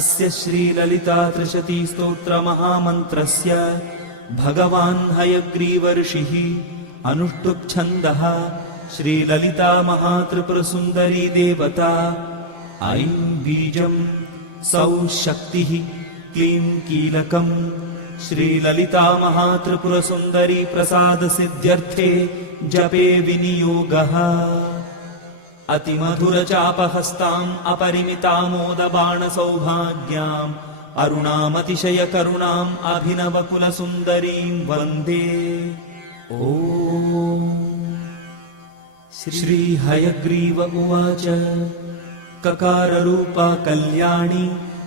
अस्य श्रीललितात्रिशतीस्तोत्रमहामन्त्रस्य भगवान् हयग्रीव ऋषिः अनुष्टुप्छन्दः श्रीललिता महात्रिपुरसुन्दरी देवता। ऐं बीजं सौः शक्तिः क्लीं कीलकम्। श्रीललिता महात्रिपुरसुन्दरी प्रसादसिद्ध्यर्थे जपे विनियोगः। अतिमधुरचापहस्ताम् अपरिमितामोदबाणसौभाग्याम् अरुणामतिशयकरुणाम् अभिनवकुलसुन्दरीम् वन्दे। ॐ श्रीहयग्रीव उवाच ककाररूपा कल्याणी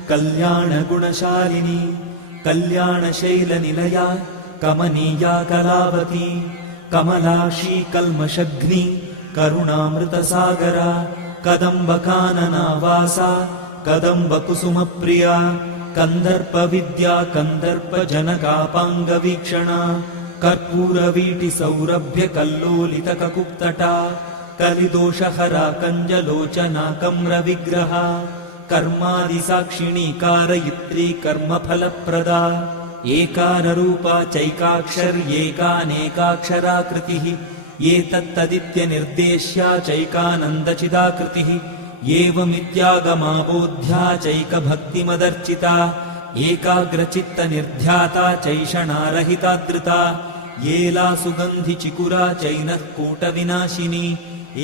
कल्याणगुणशालिनी कल्याणशैलनिलया कमनीया कलावती कमलाक्षी कल्मषघ्नी करुणामृतसागरा कदम्बकाननावासा कदम्बकुसुमप्रिया कन्दर्पविद्या कन्दर्पजनकापाङ्गवीक्षणा कर्पूरवीटिसौरभ्यकल्लोलितककुप्तटा कलिदोषहरा कञ्जलोचना कम्रविग्रहा कर्मादिसाक्षिणी कारयित्री कर्मफलप्रदा एकाररूपा चैकाक्षर्येकानेकाक्षराकृतिः एतत्तदित्यनिर्देश्या चैकानन्दचिदाकृतिः एवमित्यागमाबोध्या चैकभक्तिमदर्चिता एकाग्रचित्तनिर्ध्याता चैषणारहितादृता येला सुगन्धिचिकुरा चैनः कूटविनाशिनी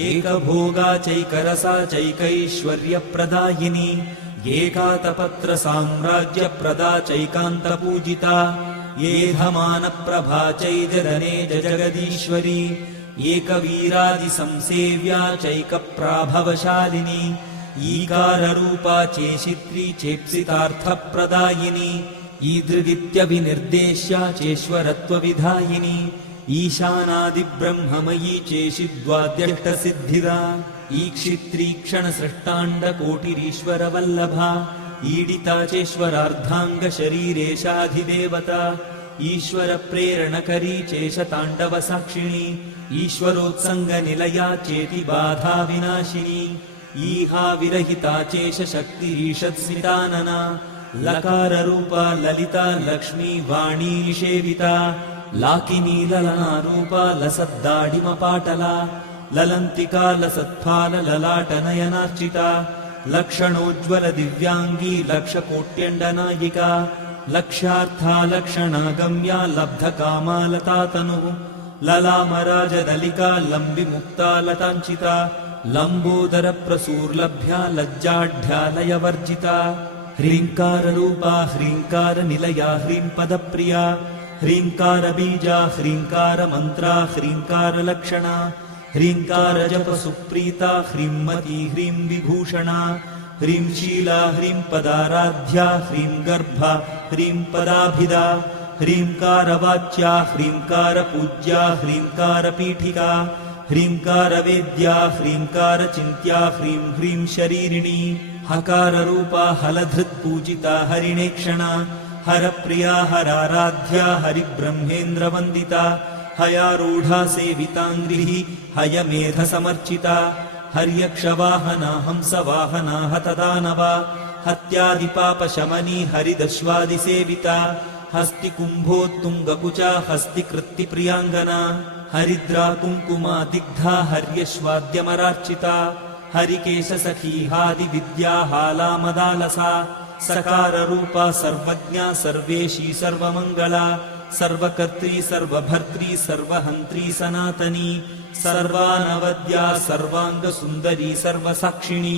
एकभोगा चैकरसा चैकैश्वर्यप्रदायिनी एकातपत्रसाम्राज्यप्रदा चैकान्तपूजिता येधमानप्रभा चैजनने जगदीश्वरी एकवीरादिसंसेव्या चैकप्राभवशालिनी ईकाररूपा चेशित्री चेप्सितार्थप्रदायिनी ईदृगित्यभिनिर्देश्या चेश्वरत्वविधायिनी ईशानादिब्रह्ममयी चेशिद्वाद्यष्टसिद्धिदा ईक्षित्रीक्षणसृष्टाण्डकोटिरीश्वरवल्लभा ईडिता चेश्वरार्धाङ्गशरीरेशाधिदेवता ईश्वरप्रेरणकरी चेशताण्डवसाक्षिणी ईश्वरोत्सङ्गनिलया चेतिबाधा विनाशिनी ईहा विरहिता चेशशक्तिरीषत्स्मितानना लकाररूपा ललिता लक्ष्मी वाणी निषेविता लाकिनी ललनारूपा लसद्दाडिमपाटला ललन्तिका लसत्फाल ललाटनयनार्चिता लक्षणोज्ज्वल दिव्याङ्गी लक्षकोट्यण्डनायिका लक्ष्यार्था लक्षणागम्या लब्धकामा लतातनुः ललामराजदलिका लम्बिमुक्ता लताञ्चिता लम्बोदरप्रसूर्लभ्या लज्जाढ्यालयवर्जिता ह्रीङ्काररूपा ह्रीङ्कारनिलया ह्रीङ्पदप्रिया ह्रीङ्कारबीजा ह्रीङ्कारमन्त्रा ह्रीङ्कारलक्षणा ह्रीङ्कारजपसुप्रीता ह्रींमती ह्रीं विभूषणा ह्रींशीला ह्रींपदाराध्या ह्रींगर्भा ह्रींपदाभिदा ह्रींकारवाच्या ह्रींकारपूज्या ह्रींकारपीठिका ह्रींकारवेद्या ह्रींकारचिन्त्या ह्रीं ह्रीं शरीरिणी हकाररूपा हलधृत्पूजिता हरिणेक्षणा हरप्रिया हराराध्या हरिब्रह्मेन्द्रवन्दिता हयारूढा सेविताङ्ग्रिः हयमेधसमर्चिता हर्यक्षवाहना हंसवाहना हतदानवा हत्यादिपापशमनी हरिदश्वादिसेविता हस्तिकुम्भोत्तुङ्गकुचा हस्तिकृत्तिप्रियाङ्गना हरिद्रा कुङ्कुमा दिग्धा हर्यश्वाद्यमरार्चिता हरिकेशसखी हादिविद्या हालामदालसा सकाररूपा सर्वज्ञा सर्वेशी सर्वमङ्गला सर्वकर्त्री सर्वभर्त्री सर्वहन्त्री सनातनी सर्वानवद्या सर्वाङ्गसुन्दरी सर्वसाक्षिणी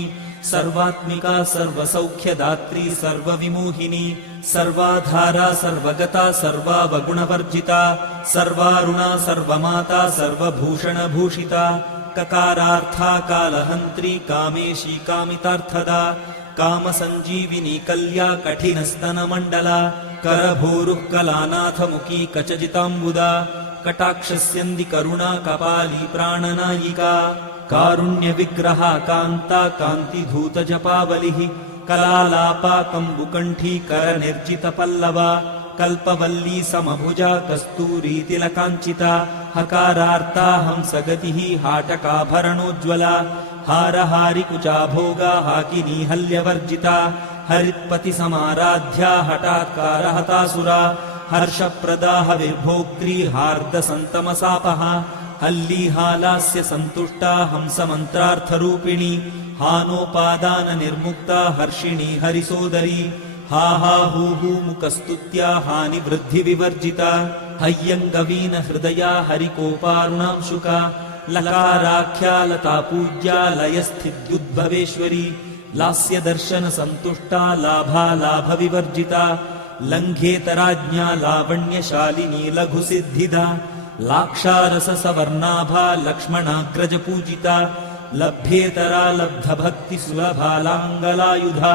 सर्वात्मिका सर्वसौख्यदात्री सर्वविमोहिनी सर्वाधारा सर्वगता सर्वावगुणवर्जिता सर्वारुणा सर्वमाता सर्वभूषणभूषिता ककारार्था कालहन्त्री कामेशी कामितार्थदा कामसञ्जीविनी कल्या कठिनस्तनमण्डला करभोरुः कलानाथमुखी कचजिताम्बुदा कटाक्षस्यन्दी करुणा कपाली प्राणनायिका कारुण्यविग्रहा कान्ता कान्तिधूतजपावलिः कलालापा कम्बुकण्ठी करनिर्जितपल्लवा कल्पवल्ली समभुजा कस्तूरी तिलकाञ्चिता हकारार्ता हंसगतिः हाटकाभरणोज्ज्वला हारहारिकुचा भोगा हाकिनी हल्यवर्जिता हरित्पतिसमाराध्या हठात्कारहतासुरा हर्षप्रदा हविर्भोक्त्री हार्दसन्तमसापः हल्लीहालास्य सन्तुष्टा हंसमन्त्रार्थरूपिणी हानोपादाननिर्मुक्ता हर्षिणी हरिसोदरी हा हा हू हू मुकस्तुत्या हानिवृद्धिविवर्जिता हय्यङ्गवीन हृदया हरिकोपारुणांशुका लकाराख्या लता पूज्या लयस्थित्युद्भवेश्वरी लास्यदर्शनसन्तुष्टा लाभालाभविवर्जिता लङ्घेतराज्ञा लावण्यशालिनी लघुसिद्धिदा लाक्षारससवर्णाभा लक्ष्मणाग्रजपूजिता लभ्येतरा लब्धभक्तिसुलभा लाङ्गलायुधा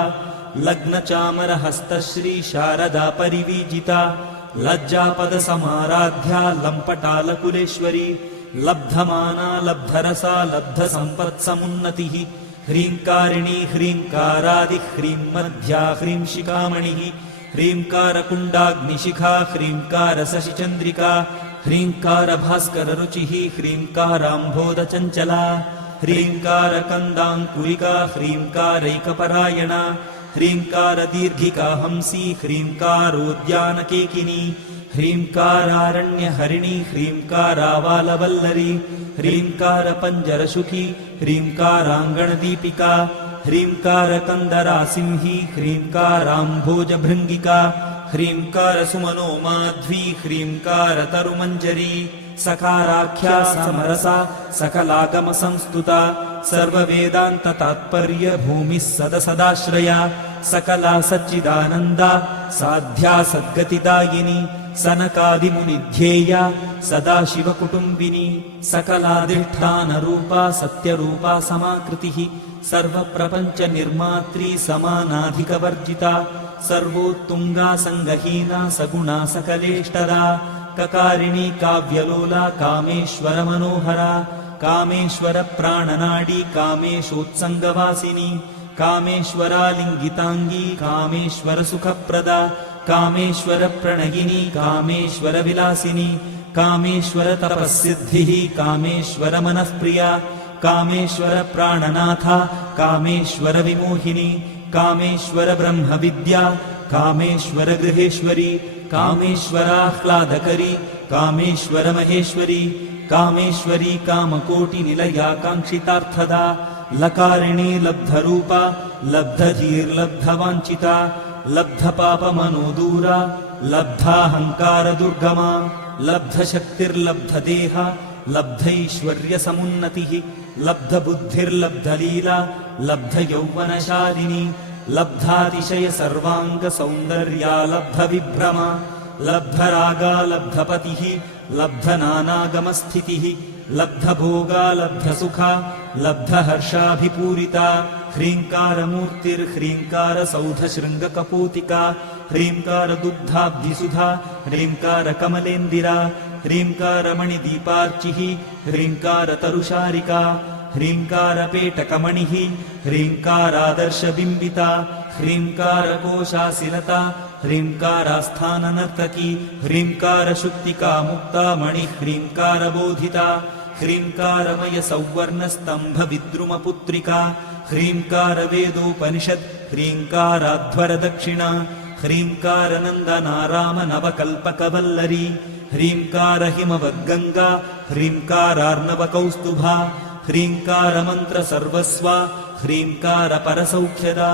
लग्नचामरहस्तश्री शारदा परिवीजिता लज्जापदसमाराध्या लम्पटालकुलेश्वरी लब्धमाना लब्धरसा लब्धसम्पत्समुन्नतिः ह्रीङ्कारिणी ह्रीङ्कारादि ह्रीं मध्या ह्रीं शिखामणिः ह्रीङ्कारकुण्डाग्निशिखा ह्रीङ्कारशशिचन्द्रिका ह्रीङ्कारभास्कररुचिः ह्रीङ्काराम्भोदचञ्चला ह्रीङ्कारकन्दाङ्कुरिका ह्रीङ्कारैकपरायणा ह्रीङ्कारदीर्घिका हंसी ह्रीङ्कारोद्यानकेकिनी ह्रीङ्कारारण्यहरिणी ह्रीङ्कारावालवल्लरी ह्रीङ्कारपञ्जरसुखी ह्रीङ्काराङ्गणदीपिका ह्रीङ्कारकन्दरासिंही ह्रीङ्काराम्भोजभृङ्गिका ह्रीङ्कारसुमनो माध्वी ह्रीङ्कारतरुमञ्जरी सकाराख्या समरसा सकलागमसंस्तुता सर्ववेदान्ततात्पर्य भूमिः सदसदाश्रया सकला सच्चिदानन्दा साध्या सद्गतिदायिनी सनकादिमुनिध्येया सदाशिवकुटुम्बिनी सकलाधिष्ठानरूपा सत्यरूपा समाकृतिः सर्वप्रपञ्चनिर्मात्री समानाधिकवर्जिता सर्वोत्तुङ्गा सङ्गहीना सगुणा सकलेष्टदा ककारिणी काव्यलोला कामेश्वरमनोहरा कामेश्वरप्राणनाडी कामेशोत्सङ्गवासिनी कामेश्वरालिङ्गिताङ्गी कामेश्वरसुखप्रदा कामेश्वरप्रणयिनी कामेश्वरविलासिनी कामेश्वरतपःसिद्धिः कामेश्वरमनःप्रिया कामेश्वरप्राणनाथा कामेश्वरविमोहिनी कामेश्वरब्रह्मविद्या कामेश्वरगृहेश्वरी कामेश्वराह्लादकरी कामेश्वरमहेश्वरी कामेश्वरी कामकोटिनिलया काङ्क्षितार्थदा लकारिणी लब्धरूपा लब्धधीर्लब्धवाञ्छिता लब्धपापमनोदूरा लब्धाहङ्कारदुर्गमा लब्धशक्तिर्लब्धदेहा लब्धैश्वर्यसमुन्नतिः लब्धबुद्धिर्लब्धलीला लब्धयौवनशालिनी लब्धातिशयसर्वाङ्गसौन्दर्या लब्धविभ्रमा लब्धरागा लब्धपतिः लब्धनानागमस्थितिः लब्धभोगा लब्धसुखा लब्धहर्षाभिपूरिता ह्रीङ्कारमूर्तिर्ह्रीङ्कारसौधशृङ्गकपूतिका ह्रीङ्कारदुग्धाब्धिसुधा ह्रीङ्कारकमलेन्दिरा ह्रीङ्कारमणिदीपार्चिः ह्रीङ्कारतरुशारिका ह्रीङ्कारपेटकमणिः ह्रीङ्कारादर्शबिम्बिता ह्रीङ्कारकोशासिलता ह्रीङ्कारास्थाननर्तकी ह्रीङ्कारशुक्तिका मुक्ता मणिः ह्रीङ्कारबोधिता ह्रीङ्कारमयसौवर्णस्तम्भविद्रुमपुत्रिका ह्रीङ्कारवेदोपनिषत् ह्रीङ्काराध्वरदक्षिणा ह्रीङ्कारनन्दनारामनवकल्पकवल्लरी ह्रीङ्कारहिमवद्गङ्गा ह्रीङ्कारार्णवकौस्तुभा ह्रीङ्कारमन्त्रसर्वस्वा ह्रीङ्कारपरसौख्यदा।